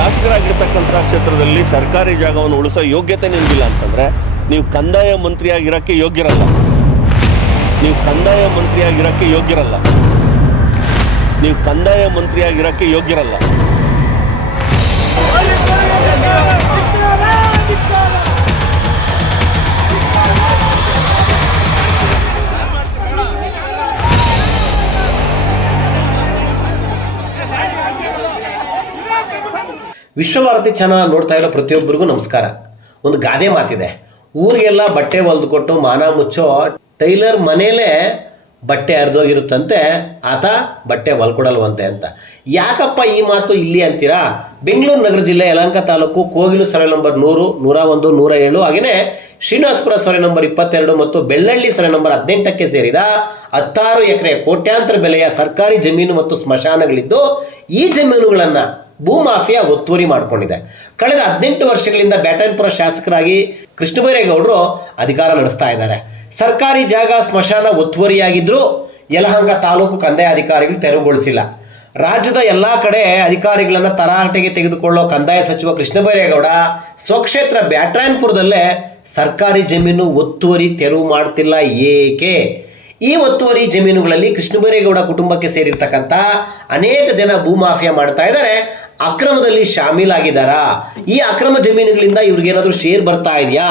ಶಾಸಕರಾಗಿರ್ತಕ್ಕಂಥ ಕ್ಷೇತ್ರದಲ್ಲಿ ಸರ್ಕಾರಿ ಜಾಗವನ್ನು ಉಳಿಸೋ ಯೋಗ್ಯತೆ ನಿಮಗಿಲ್ಲ ಅಂತಂದರೆ ನೀವು ಕಂದಾಯ ಮಂತ್ರಿಯಾಗಿರೋಕ್ಕೆ ಯೋಗ್ಯರಲ್ಲ. ನೀವು ಕಂದಾಯ ಮಂತ್ರಿಯಾಗಿರೋಕ್ಕೆ ಯೋಗ್ಯರಲ್ಲ. ನೀವು ಕಂದಾಯ ಮಂತ್ರಿಯಾಗಿರೋಕ್ಕೆ ಯೋಗ್ಯರಲ್ಲ. ವಿಶ್ವಭಾರತಿ ಚಾನಲ್ ನೋಡ್ತಾ ಇರೋ ಪ್ರತಿಯೊಬ್ಬರಿಗೂ ನಮಸ್ಕಾರ. ಒಂದು ಗಾದೆ ಮಾತಿದೆ. ಊರಿಗೆಲ್ಲ ಬಟ್ಟೆ ಹೊಲ್ದು ಕೊಟ್ಟು ಮಾನ ಮುಚ್ಚೋ ಟೈಲರ್ ಮನೇಲೇ ಬಟ್ಟೆ ಹರಿದೋಗಿರುತ್ತಂತೆ, ಆತ ಬಟ್ಟೆ ಹೊಲ್ಕೊಡಲ್ವಂತೆ ಅಂತ. ಯಾಕಪ್ಪ ಈ ಮಾತು ಇಲ್ಲಿ ಅಂತೀರಾ? ಬೆಂಗಳೂರು ನಗರ ಜಿಲ್ಲೆ ಯಲಹಂಕ ತಾಲೂಕು ಕೋಗಿಲು ಸರ್ವೆ ನಂಬರ್ ನೂರು, ನೂರ ಒಂದು, ನೂರ ಏಳು ಹಾಗೆಯೇ ಶ್ರೀನಿವಾಸಪುರ ಸರ್ವೆ ನಂಬರ್ ಇಪ್ಪತ್ತೆರಡು ಮತ್ತು ಬೆಳ್ಳಳ್ಳಿ ಸರ್ವೆ ನಂಬರ್ ಹದಿನೆಂಟಕ್ಕೆ ಸೇರಿದ ಹತ್ತಾರು ಎಕರೆ ಕೋಟ್ಯಾಂತರ ಬೆಲೆಯ ಸರ್ಕಾರಿ ಜಮೀನು ಮತ್ತು ಸ್ಮಶಾನಗಳಿದ್ದು ಈ ಜಮೀನುಗಳನ್ನು ಭೂಮಾಫಿಯಾ ಒತ್ತುವರಿ ಮಾಡಿಕೊಂಡಿದೆ. ಕಳೆದ ಹದಿನೆಂಟು ವರ್ಷಗಳಿಂದ ಬ್ಯಾಟನ್ಪುರ ಶಾಸಕರಾಗಿ ಕೃಷ್ಣಬೈರೇಗೌಡರು ಅಧಿಕಾರ ನಡೆಸ್ತಾ ಇದ್ದಾರೆ. ಸರ್ಕಾರಿ ಜಾಗ ಸ್ಮಶಾನ ಒತ್ತುವರಿಯಾಗಿದ್ರೂ ಯಲಹಂಕ ತಾಲೂಕು ಕಂದಾಯ ಅಧಿಕಾರಿಗಳು ತೆರವುಗೊಳಿಸಿಲ್ಲ. ರಾಜ್ಯದ ಎಲ್ಲಾ ಕಡೆ ಅಧಿಕಾರಿಗಳನ್ನು ತರಾಟೆಗೆ ತೆಗೆದುಕೊಳ್ಳೋ ಕಂದಾಯ ಸಚಿವ ಕೃಷ್ಣಬೈರೇಗೌಡ ಸ್ವಕ್ಷೇತ್ರ ಬ್ಯಾಟ್ರಾಯನ್ಪುರದಲ್ಲೇ ಸರ್ಕಾರಿ ಜಮೀನು ಒತ್ತುವರಿ ತೆರವು ಮಾಡ್ತಿಲ್ಲ ಏಕೆ? ಈ ಒತ್ತುವರಿ ಜಮೀನುಗಳಲ್ಲಿ ಕೃಷ್ಣಬೈರೇಗೌಡ ಕುಟುಂಬಕ್ಕೆ ಸೇರಿರ್ತಕ್ಕಂಥ ಅನೇಕ ಜನ ಭೂಮಾಫಿಯಾ ಮಾಡ್ತಾ ಇದ್ದಾರೆ. ಅಕ್ರಮದಲ್ಲಿ ಶಾಮೀಲಾಗಿದ್ದಾರಾ? ಈ ಅಕ್ರಮ ಜಮೀನುಗಳಿಂದ ಇವ್ರಿಗೇನಾದ್ರೂ ಶೇರ್ ಬರ್ತಾ ಇದೆಯಾ?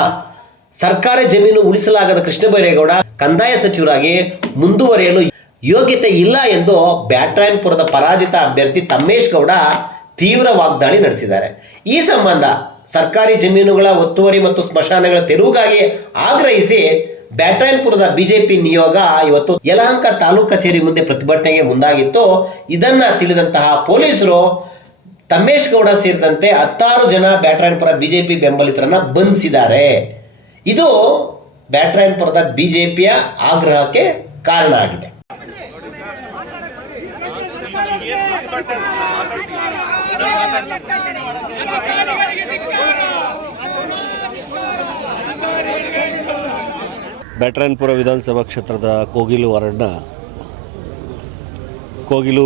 ಸರ್ಕಾರಿ ಜಮೀನು ಉಳಿಸಲಾಗದ ಕೃಷ್ಣಬೈರೇಗೌಡ ಕಂದಾಯ ಸಚಿವರಾಗಿ ಮುಂದುವರಿಯಲು ಯೋಗ್ಯತೆ ಇಲ್ಲ ಎಂದು ಬ್ಯಾಟ್ರಾಯನ್ಪುರದ ಪರಾಜಿತ ಅಭ್ಯರ್ಥಿ ತಮ್ಮೇಶ್ ಗೌಡ ತೀವ್ರ ವಾಗ್ದಾಳಿ ನಡೆಸಿದ್ದಾರೆ. ಈ ಸಂಬಂಧ ಸರ್ಕಾರಿ ಜಮೀನುಗಳ ಒತ್ತುವರಿ ಮತ್ತು ಸ್ಮಶಾನಗಳ ತೆರವುಗಾಗಿ ಆಗ್ರಹಿಸಿ ಬ್ಯಾಟ್ರಾಯನ್ಪುರದ ಬಿಜೆಪಿ ನಿಯೋಗ ಇವತ್ತು ಯಲಹಂಕ ತಾಲೂಕು ಕಚೇರಿ ಮುಂದೆ ಪ್ರತಿಭಟನೆಗೆ ಮುಂದಾಗಿತ್ತು. ಇದನ್ನ ತಿಳಿದಂತಹ ಪೊಲೀಸರು ತಮ್ಮೇಶ್ ಗೌಡ ಸೇರಿದಂತೆ ಹತ್ತಾರು ಜನ ಬ್ಯಾಟ್ರಾಯನ್ಪುರ ಬಿಜೆಪಿ ಬೆಂಬಲಿತರನ್ನ ಬಂಧಿಸಿದ್ದಾರೆ. ಇದು ಬ್ಯಾಟ್ರಾಯನ್ಪುರದ ಬಿಜೆಪಿಯ ಆಗ್ರಹಕ್ಕೆ ಕಾರಣ ಆಗಿದೆ. ಬ್ಯಾಟ್ರಾಯನ್ಪುರ ವಿಧಾನಸಭಾ ಕ್ಷೇತ್ರದ ಕೋಗಿಲು ವಾರ್ಡ್ನ ಕೋಗಿಲು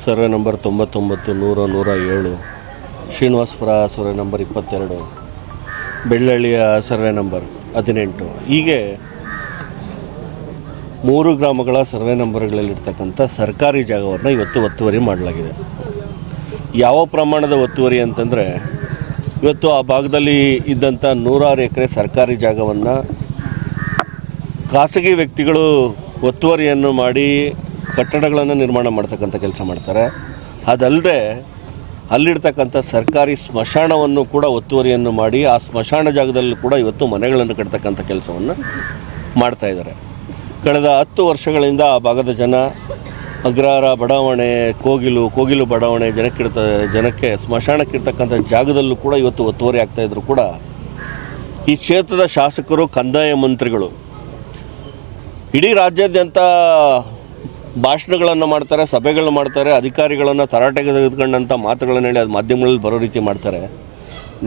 ಸರ್ವೆ ನಂಬರ್ ತೊಂಬತ್ತೊಂಬತ್ತು, ನೂರ ನೂರ ಏಳು ಶ್ರೀನಿವಾಸಪುರ ಸರ್ವೆ ನಂಬರ್ ಇಪ್ಪತ್ತೆರಡು, ಬೆಳ್ಳಳ್ಳಿಯ ಸರ್ವೆ ನಂಬರ್ ಹದಿನೆಂಟು. ಹೀಗೆ ಮೂರು ಗ್ರಾಮಗಳ ಸರ್ವೆ ನಂಬರ್ಗಳಲ್ಲಿರ್ತಕ್ಕಂಥ ಸರ್ಕಾರಿ ಜಾಗವನ್ನು ಇವತ್ತು ಒತ್ತುವರಿ ಮಾಡಲಾಗಿದೆ. ಯಾವ ಪ್ರಮಾಣದ ಒತ್ತುವರಿ ಅಂತಂದರೆ, ಇವತ್ತು ಆ ಭಾಗದಲ್ಲಿ ಇದ್ದಂಥ ನೂರಾರು ಎಕರೆ ಸರ್ಕಾರಿ ಜಾಗವನ್ನು ಖಾಸಗಿ ವ್ಯಕ್ತಿಗಳು ಒತ್ತುವರಿಯನ್ನು ಮಾಡಿ ಕಟ್ಟಡಗಳನ್ನು ನಿರ್ಮಾಣ ಮಾಡ್ತಕ್ಕಂಥ ಕೆಲಸ ಮಾಡ್ತಾರೆ. ಅದಲ್ಲದೆ ಅಲ್ಲಿರ್ತಕ್ಕಂಥ ಸರ್ಕಾರಿ ಸ್ಮಶಾನವನ್ನು ಕೂಡ ಒತ್ತುವರಿಯನ್ನು ಮಾಡಿ ಆ ಸ್ಮಶಾನ ಜಾಗದಲ್ಲೂ ಕೂಡ ಇವತ್ತು ಮನೆಗಳನ್ನು ಕಟ್ತಕ್ಕಂಥ ಕೆಲಸವನ್ನು ಮಾಡ್ತಾ ಇದ್ದಾರೆ. ಕಳೆದ ಹತ್ತು ವರ್ಷಗಳಿಂದ ಆ ಭಾಗದ ಜನ ಅಗ್ರಹಾರ ಬಡಾವಣೆ, ಕೋಗಿಲು ಕೋಗಿಲು ಬಡಾವಣೆ ಜನಕ್ಕಿರ್ತ ಜನಕ್ಕೆ ಸ್ಮಶಾನಕ್ಕಿರ್ತಕ್ಕಂಥ ಜಾಗದಲ್ಲೂ ಕೂಡ ಇವತ್ತು ಒತ್ತುವರಿ ಆಗ್ತಾಯಿದ್ರು ಕೂಡ ಈ ಕ್ಷೇತ್ರದ ಶಾಸಕರು, ಕಂದಾಯ ಮಂತ್ರಿಗಳು ಇಡೀ ರಾಜ್ಯಾದ್ಯಂತ ಭಾಷಣಗಳನ್ನು ಮಾಡ್ತಾರೆ, ಸಭೆಗಳನ್ನ ಮಾಡ್ತಾರೆ, ಅಧಿಕಾರಿಗಳನ್ನು ತರಾಟೆಗೆ ತೆಗೆದುಕೊಂಡಂಥ ಮಾತುಗಳನ್ನು ಹೇಳಿ ಅದು ಮಾಧ್ಯಮಗಳಲ್ಲಿ ಬರೋ ರೀತಿ ಮಾಡ್ತಾರೆ.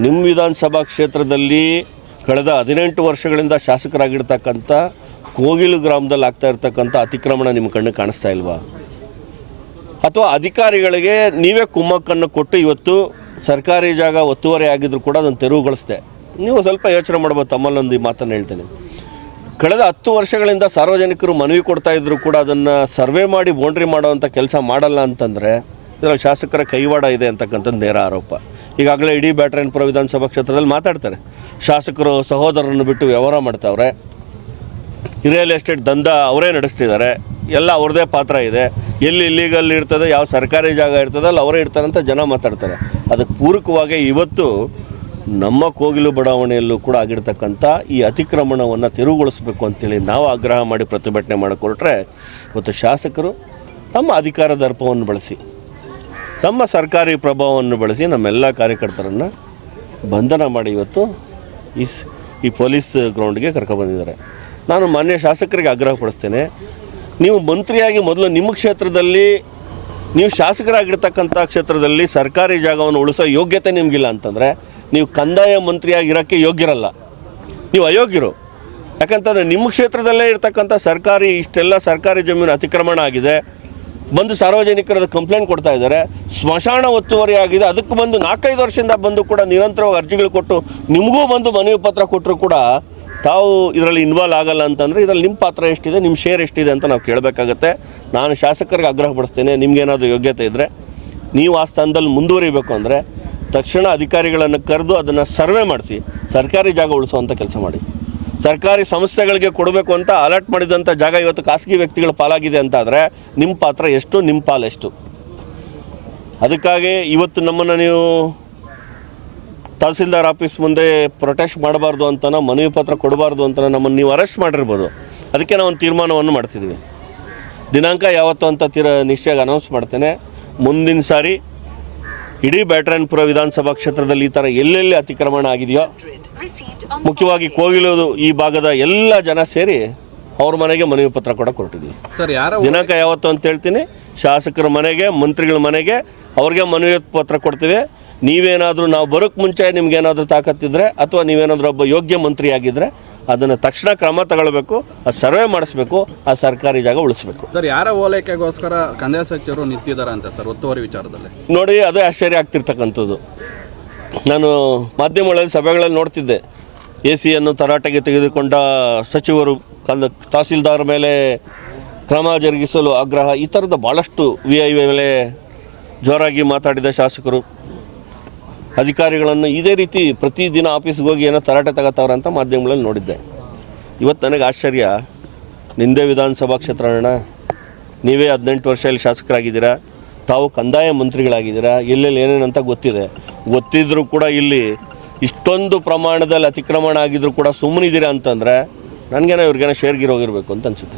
ನಿಮ್ಮ ವಿಧಾನಸಭಾ ಕ್ಷೇತ್ರದಲ್ಲಿ ಕಳೆದ ಹದಿನೆಂಟು ವರ್ಷಗಳಿಂದ ಶಾಸಕರಾಗಿರ್ತಕ್ಕಂಥ ಕೋಗಿಲು ಗ್ರಾಮದಲ್ಲಿ ಆಗ್ತಾ ಇರ್ತಕ್ಕಂಥ ಅತಿಕ್ರಮಣ ನಿಮ್ಮ ಕಣ್ಣು ಕಾಣಿಸ್ತಾ ಇಲ್ವಾ? ಅಥವಾ ಅಧಿಕಾರಿಗಳಿಗೆ ನೀವೇ ಕುಮ್ಮಕ್ಕನ್ನು ಕೊಟ್ಟು ಇವತ್ತು ಸರ್ಕಾರಿ ಜಾಗ ಒತ್ತುವರಿ ಆಗಿದ್ದರೂ ಕೂಡ ಅದನ್ನು ತೆರವುಗೊಳಿಸ್ದೆ. ನೀವು ಸ್ವಲ್ಪ ಯೋಚನೆ ಮಾಡ್ಬೋದು, ತಮ್ಮಲ್ಲೊಂದು ಈ ಮಾತನ್ನು ಹೇಳ್ತೇನೆ. ಕಳೆದ ಹತ್ತು ವರ್ಷಗಳಿಂದ ಸಾರ್ವಜನಿಕರು ಮನವಿ ಕೊಡ್ತಾ ಇದ್ರು ಕೂಡ ಅದನ್ನು ಸರ್ವೆ ಮಾಡಿ ಬೌಂಡ್ರಿ ಮಾಡೋವಂಥ ಕೆಲಸ ಮಾಡಲ್ಲ ಅಂತಂದರೆ ಇದರಲ್ಲಿ ಶಾಸಕರ ಕೈವಾಡ ಇದೆ ಅಂತಕ್ಕಂಥದ್ದು ನೇರ ಆರೋಪ. ಈಗಾಗಲೇ ಇಡೀ ಬ್ಯಾಟ್ರಾಯನ್ಪುರ ವಿಧಾನಸಭಾ ಕ್ಷೇತ್ರದಲ್ಲಿ ಮಾತಾಡ್ತಾರೆ. ಶಾಸಕರು, ಸಹೋದರರನ್ನು ಬಿಟ್ಟು ವ್ಯವಹಾರ ಮಾಡ್ತಾವ್ರೆ. ರಿಯಲ್ ಎಸ್ಟೇಟ್ ದಂಧ ಅವರೇ ನಡೆಸ್ತಿದ್ದಾರೆ. ಎಲ್ಲ ಅವ್ರದ್ದೇ ಪಾತ್ರ ಇದೆ. ಎಲ್ಲಿ ಇಲ್ಲಿಗಲ್ಲಿ ಇರ್ತದೆ, ಯಾವ ಸರ್ಕಾರಿ ಜಾಗ ಇರ್ತದೆ ಅಲ್ಲಿ ಅವರೇ ಅಂತ ಜನ ಮಾತಾಡ್ತಾರೆ. ಅದಕ್ಕೆ ಪೂರಕವಾಗಿ ಇವತ್ತು ನಮ್ಮ ಕೋಗಿಲು ಬಡಾವಣೆಯಲ್ಲೂ ಕೂಡ ಆಗಿರ್ತಕ್ಕಂಥ ಈ ಅತಿಕ್ರಮಣವನ್ನು ತೆರವುಗೊಳಿಸಬೇಕು ಅಂತೇಳಿ ನಾವು ಆಗ್ರಹ ಮಾಡಿ ಪ್ರತಿಭಟನೆ ಮಾಡಿಕೊಟ್ರೆ ಇವತ್ತು ಶಾಸಕರು ತಮ್ಮ ಅಧಿಕಾರ ದರ್ಪವನ್ನು ಬಳಸಿ, ತಮ್ಮ ಸರ್ಕಾರಿ ಪ್ರಭಾವವನ್ನು ಬಳಸಿ ನಮ್ಮೆಲ್ಲ ಕಾರ್ಯಕರ್ತರನ್ನು ಬಂಧನ ಮಾಡಿ ಇವತ್ತು ಈ ಈ ಪೊಲೀಸ್ ಗ್ರೌಂಡ್ಗೆ ಕರ್ಕೊಬಂದಿದ್ದಾರೆ ನಾನು ಮಾನ್ಯ ಶಾಸಕರಿಗೆ ಆಗ್ರಹ ಪಡಿಸ್ತೇನೆ. ನೀವು ಮಂತ್ರಿಯಾಗಿ ಮೊದಲು ನಿಮ್ಮ ಕ್ಷೇತ್ರದಲ್ಲಿ, ನೀವು ಶಾಸಕರಾಗಿರ್ತಕ್ಕಂಥ ಕ್ಷೇತ್ರದಲ್ಲಿ ಸರ್ಕಾರಿ ಜಾಗವನ್ನು ಉಳಿಸೋ ಯೋಗ್ಯತೆ ನಿಮಗಿಲ್ಲ ಅಂತಂದರೆ ನೀವು ಕಂದಾಯ ಮಂತ್ರಿಯಾಗಿರೋಕ್ಕೆ ಯೋಗ್ಯರಲ್ಲ. ನೀವು ಅಯೋಗ್ಯರು. ಯಾಕಂತಂದರೆ ನಿಮ್ಮ ಕ್ಷೇತ್ರದಲ್ಲೇ ಇರ್ತಕ್ಕಂಥ ಸರ್ಕಾರಿ, ಇಷ್ಟೆಲ್ಲ ಸರ್ಕಾರಿ ಜಮೀನು ಅತಿಕ್ರಮಣ ಆಗಿದೆ. ಬಂದು ಸಾರ್ವಜನಿಕರ ಕಂಪ್ಲೇಂಟ್ ಕೊಡ್ತಾ ಇದ್ದಾರೆ. ಸ್ಮಶಾನ ಒತ್ತುವರಿ ಆಗಿದೆ. ಅದಕ್ಕೆ ಬಂದು ನಾಲ್ಕೈದು ವರ್ಷದಿಂದ ಬಂದು ಕೂಡ ನಿರಂತರವಾಗಿ ಅರ್ಜಿಗಳು ಕೊಟ್ಟು ನಿಮಗೂ ಬಂದು ಮನವಿ ಪತ್ರ ಕೊಟ್ಟರು ಕೂಡ ತಾವು ಇದರಲ್ಲಿ ಇನ್ವಾಲ್ವ್ ಆಗಲ್ಲ ಅಂತಂದರೆ ಇದರಲ್ಲಿ ನಿಮ್ಮ ಪಾತ್ರ ಎಷ್ಟಿದೆ, ನಿಮ್ಮ ಶೇರ್ ಎಷ್ಟಿದೆ ಅಂತ ನಾವು ಕೇಳಬೇಕಾಗತ್ತೆ. ನಾನು ಶಾಸಕರಿಗೆ ಆಗ್ರಹಪಡಿಸ್ತೇನೆ. ನಿಮ್ಗೇನಾದರೂ ಯೋಗ್ಯತೆ ಇದ್ದರೆ ನೀವು ಆ ಸ್ಥಾನದಲ್ಲಿ ಮುಂದುವರಿಬೇಕು ಅಂದರೆ ತಕ್ಷಣ ಅಧಿಕಾರಿಗಳನ್ನು ಕರೆದು ಅದನ್ನು ಸರ್ವೆ ಮಾಡಿಸಿ, ಸರ್ಕಾರಿ ಜಾಗ ಉಳಿಸುವಂಥ ಕೆಲಸ ಮಾಡಿ. ಸರ್ಕಾರಿ ಸಂಸ್ಥೆಗಳಿಗೆ ಕೊಡಬೇಕು ಅಂತ ಅಲರ್ಟ್ ಮಾಡಿದಂಥ ಜಾಗ ಇವತ್ತು ಖಾಸಗಿ ವ್ಯಕ್ತಿಗಳ ಪಾಲಾಗಿದೆ ಅಂತಾದರೆ ನಿಮ್ಮ ಪಾತ್ರ ಎಷ್ಟು ನಿಮ್ಮ ಪಾಲೆಷ್ಟು ಅದಕ್ಕಾಗಿ ಇವತ್ತು ನಮ್ಮನ್ನು ನೀವು ತಹಸೀಲ್ದಾರ್ ಆಫೀಸ್ ಮುಂದೆ ಪ್ರೊಟೆಸ್ಟ್ ಮಾಡಬಾರ್ದು ಅಂತನೋ, ಮನವಿ ಪತ್ರ ಕೊಡಬಾರ್ದು ಅಂತನೋ ನಮ್ಮನ್ನು ನೀವು ಅರೆಸ್ಟ್ ಮಾಡಿರ್ಬೋದು. ಅದಕ್ಕೆ ನಾವು ಒಂದು ತೀರ್ಮಾನವನ್ನು ಮಾಡ್ತಿದ್ವಿ. ದಿನಾಂಕ ಯಾವತ್ತು ಅಂತ ತೀರ ನಿಶ್ಚಯ ಅನೌನ್ಸ್ ಮಾಡ್ತೇನೆ. ಮುಂದಿನ ಸಾರಿ ಇಡೀ ಬ್ಯಾಟ್ರಾಯನ್ಪುರ ವಿಧಾನಸಭಾ ಕ್ಷೇತ್ರದಲ್ಲಿ ಈ ಥರ ಎಲ್ಲೆಲ್ಲಿ ಅತಿಕ್ರಮಣ ಆಗಿದೆಯೋ ಮುಖ್ಯವಾಗಿ ಕೋಗಿಲೋದು ಈ ಭಾಗದ ಎಲ್ಲ ಜನ ಸೇರಿ ಅವ್ರ ಮನೆಗೆ ಮನವಿ ಪತ್ರ ಕೂಡ ಕೊಟ್ಟಿದ್ದೀವಿ ಸರ್ ಯಾರ ದಿನಾಂಕ ಯಾವತ್ತು ಅಂತ ಹೇಳ್ತೀನಿ. ಶಾಸಕರ ಮನೆಗೆ ಮಂತ್ರಿಗಳ ಮನೆಗೆ ಅವ್ರಿಗೆ ಮನವಿ ಪತ್ರ ಕೊಡ್ತೀವಿ. ನೀವೇನಾದರೂ ನಾವು ಬರೋಕ್ಕೆ ಮುಂಚೆ ನಿಮ್ಗೇನಾದರೂ ತಾಕತ್ತಿದ್ರೆ ಅಥವಾ ನೀವೇನಾದರೂ ಒಬ್ಬ ಯೋಗ್ಯ ಮಂತ್ರಿ ಆಗಿದ್ದರೆ ಅದನ್ನು ತಕ್ಷಣ ಕ್ರಮ ತಗೊಳ್ಬೇಕು ಆ ಸರ್ವೆ ಮಾಡಿಸ್ಬೇಕು ಆ ಸರ್ಕಾರಿ ಜಾಗ ಉಳಿಸ್ಬೇಕು. ಸರ್ ಯಾರ ಓಲೈಕೆಗೋಸ್ಕರ ಕಂದಾಯ ಸಚಿವರು ನಿಂತಿದ್ದಾರೆ ಅಂತ ಸರ್ ಒತ್ತುವರಿ ವಿಚಾರದಲ್ಲಿ? ನೋಡಿ ಅದೇ ಆಶ್ಚರ್ಯ ಆಗ್ತಿರ್ತಕ್ಕಂಥದ್ದು. ನಾನು ಮಾಧ್ಯಮಗಳಲ್ಲಿ ಸಭೆಗಳಲ್ಲಿ ನೋಡ್ತಿದ್ದೆ. ಎ ಸಿಯನ್ನು ತರಾಟೆಗೆ ತೆಗೆದುಕೊಂಡ ಸಚಿವರು ಕಂದ ತಹಸೀಲ್ದಾರ್ ಮೇಲೆ ಕ್ರಮ ಜರುಗಿಸಲು ಆಗ್ರಹ ಈ ಥರದ ಭಾಳಷ್ಟು ವಿ ಐ ಮೇಲೆ ಜೋರಾಗಿ ಮಾತಾಡಿದ ಶಾಸಕರು. ಅಧಿಕಾರಿಗಳನ್ನು ಇದೇ ರೀತಿ ಪ್ರತಿದಿನ ಆಫೀಸ್ಗೆ ಹೋಗಿ ಏನೋ ತರಾಟೆ ತಗೋತಾವ್ರೆ ಅಂತ ಮಾಧ್ಯಮಗಳಲ್ಲಿ ನೋಡಿದ್ದೆ. ಇವತ್ತು ನನಗೆ ಆಶ್ಚರ್ಯ. ನಿಂದೆ ವಿಧಾನಸಭಾ ಕ್ಷೇತ್ರ ಅಣ್ಣ. ನೀವೇ ಹದಿನೆಂಟು ವರ್ಷ ಇಲ್ಲಿ ಶಾಸಕರಾಗಿದ್ದೀರಾ? ತಾವು ಕಂದಾಯ ಮಂತ್ರಿಗಳಾಗಿದ್ದೀರಾ? ಎಲ್ಲೆಲ್ಲಿ ಏನೇನಂತ ಗೊತ್ತಿದೆ. ಗೊತ್ತಿದ್ದರೂ ಕೂಡ ಇಲ್ಲಿ ಇಷ್ಟೊಂದು ಪ್ರಮಾಣದಲ್ಲಿ ಅತಿಕ್ರಮಣ ಆಗಿದ್ದರೂ ಕೂಡ ಸುಮ್ಮನಿದ್ದೀರಾ ಅಂತಂದರೆ ನನಗೇನೋ ಇವ್ರಿಗೇನೋ ಶೇರ್ಗಿರ್ ಹೋಗಿರಬೇಕು ಅಂತ ಅನಿಸುತ್ತೆ.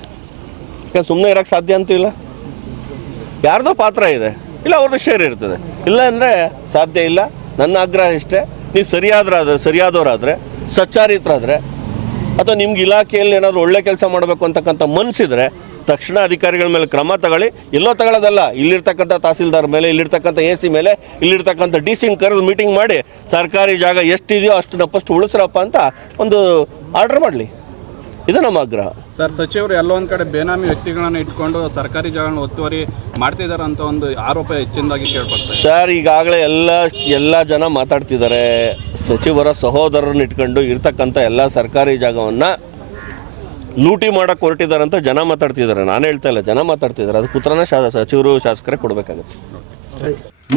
ಯಾಕೆ ಸುಮ್ಮನೆ ಇರೋಕ್ಕೆ ಸಾಧ್ಯ ಅಂತೂ ಇಲ್ಲ. ಯಾರ್ದೋ ಪಾತ್ರ ಇದೆ. ಇಲ್ಲ ಅವ್ರದ್ದು ಶೇರ್ ಇರ್ತದೆ. ಇಲ್ಲ ಅಂದರೆ ಸಾಧ್ಯ ಇಲ್ಲ. ನನ್ನ ಆಗ್ರಹ ಇಷ್ಟೇ. ನೀವು ಸರಿಯಾದ್ರಾದ್ರೆ, ಸರಿಯಾದವರಾದರೆ, ಸಚ್ಚಾರಿತರಾದರೆ, ಅಥವಾ ನಿಮ್ಗೆ ಇಲಾಖೆಯಲ್ಲಿ ಏನಾದರೂ ಒಳ್ಳೆ ಕೆಲಸ ಮಾಡಬೇಕು ಅಂತಕ್ಕಂಥ ಮನಸ್ಸಿದ್ರೆ ತಕ್ಷಣ ಅಧಿಕಾರಿಗಳ ಮೇಲೆ ಕ್ರಮ ತಗೊಳ್ಳಿ. ಎಲ್ಲೋ ತಗೊಳ್ಳೋದಲ್ಲ, ಇಲ್ಲಿರ್ತಕ್ಕಂಥ ತಹಸೀಲ್ದಾರ್ ಮೇಲೆ, ಇಲ್ಲಿರ್ತಕ್ಕಂಥ ಎ ಸಿ ಮೇಲೆ, ಇಲ್ಲಿರ್ತಕ್ಕಂಥ ಡಿ ಸಿಂಗ್ ಕರೆದು ಮೀಟಿಂಗ್ ಮಾಡಿ, ಸರ್ಕಾರಿ ಜಾಗ ಎಷ್ಟಿದೆಯೋ ಅಷ್ಟು ನಪ್ಪಷ್ಟು ಉಳಿಸ್ರಪ್ಪ ಅಂತ ಒಂದು ಆರ್ಡರ್ ಮಾಡಲಿ. ಇದು ನಮ್ಮ ಆಗ್ರಹ. ಸರ್ ಸಚಿವರು ಎಲ್ಲ ಒಂದು ಕಡೆ ಬೇನಾಮಿ ವ್ಯಕ್ತಿಗಳನ್ನ ಇಟ್ಕೊಂಡು ಸರ್ಕಾರಿ ಜಾಗಗಳನ್ನ ಒತ್ತುವರಿ ಮಾಡ್ತಿದ್ದಾರೆ ಅಂತ ಒಂದು ಆರೋಪ ಹೆಚ್ಚಿನದಾಗಿ ಕೇಳ್ಪಡ್ತಾರೆ ಸರ್ ಈಗಾಗಲೇ ಎಲ್ಲ ಎಲ್ಲ ಜನ ಮಾತಾಡ್ತಿದ್ದಾರೆ. ಸಚಿವರ ಸಹೋದರರನ್ನ ಇಟ್ಕೊಂಡು ಇರ್ತಕ್ಕಂಥ ಎಲ್ಲ ಸರ್ಕಾರಿ ಜಾಗವನ್ನು ಲೂಟಿ ಮಾಡಕ್ಕೆ ಹೊರಟಿದ್ದಾರೆ ಅಂತ ಜನ ಮಾತಾಡ್ತಿದ್ದಾರೆ. ನಾನು ಹೇಳ್ತಾ ಇಲ್ಲ ಜನ ಮಾತಾಡ್ತಿದ್ದಾರೆ. ಅದು ಉತ್ತರನ ಶಾ ಸಚಿವರು ಶಾಸಕರೇ ಕೊಡಬೇಕಾಗುತ್ತೆ.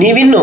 ನೀವಿನ್ನು